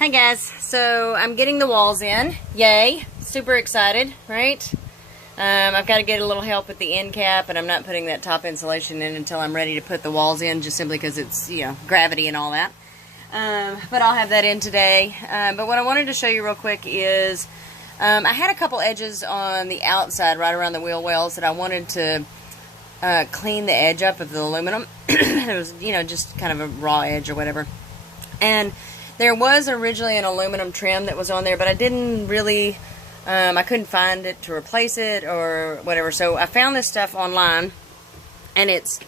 Hi guys, so I'm getting the walls in. Yay, super excited, right? I've got to get a little help with the end cap, and I'm not putting that top insulation in until I'm ready to put the walls in, just simply because it's, you know, gravity and all that. But I'll have that in today. But what I wanted to show you real quick is I had a couple edges on the outside right around the wheel wells that I wanted to clean the edge up of the aluminum. It was, you know, just kind of a raw edge or whatever. And there was originally an aluminum trim that was on there, but I didn't really, I couldn't find it to replace it or whatever. So I found this stuff online, and it's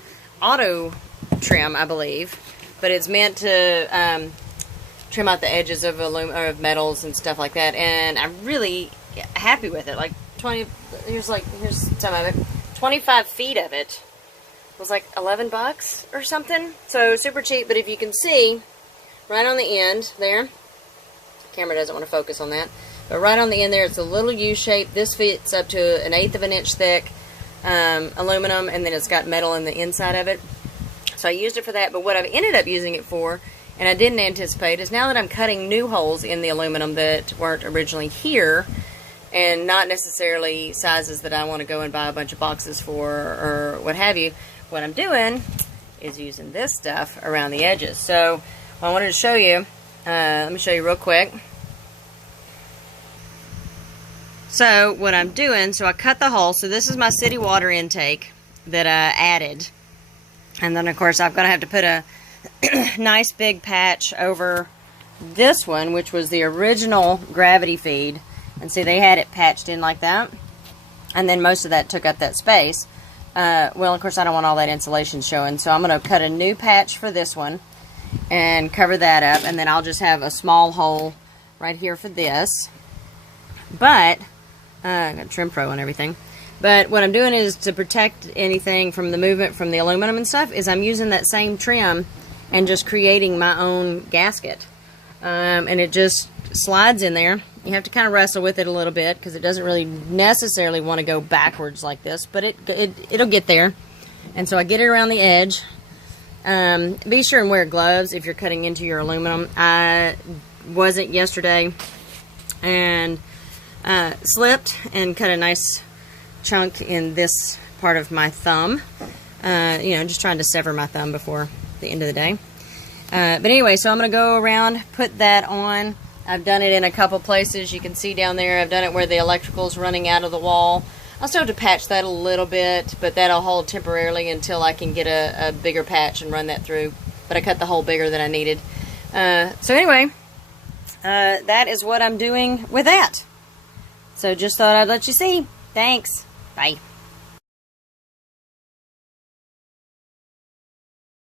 auto trim, I believe, but it's meant to trim out the edges of metals and stuff like that. And I'm really happy with it. Like here's some of it. 25 feet of it was like 11 bucks or something. So super cheap. But if you can see, right on the end there, the camera doesn't want to focus on that, but right on the end there, it's a little U shape. This fits up to 1/8 of an inch thick aluminum, and then it's got metal in the inside of it. So I used it for that, but what I've ended up using it for, and I didn't anticipate, is now that I'm cutting new holes in the aluminum that weren't originally here, and not necessarily sizes that I want to go and buy a bunch of boxes for or what have you, what I'm doing is using this stuff around the edges. So I wanted to show you, let me show you real quick. So what I'm doing, so I cut the hole. So this is my city water intake that I added. And then of course I'm going to have to put a nice big patch over this one, which was the original gravity feed. And see, they had it patched in like that. And then most of that took up that space. Well, of course I don't want all that insulation showing. So I'm going to cut a new patch for this one and cover that up, and then I'll just have a small hole right here for this. But I got Trim Pro and everything. But what I'm doing is to protect anything from the movement from the aluminum and stuff, is I'm using that same trim and just creating my own gasket. And it just slides in there. You have to kind of wrestle with it a little bit because it doesn't really necessarily want to go backwards like this, but it'll get there. And so I get it around the edge. Be sure and wear gloves if you're cutting into your aluminum. I wasn't yesterday and slipped and cut a nice chunk in this part of my thumb. You know, just trying to sever my thumb before the end of the day. But anyway, so I'm going to go around, put that on. I've done it in a couple places. You can see down there, I've done it where the electrical's running out of the wall. I'll still have to patch that a little bit, but that'll hold temporarily until I can get a bigger patch and run that through. But I cut the hole bigger than I needed. So anyway, that is what I'm doing with that. So just thought I'd let you see. Thanks. Bye.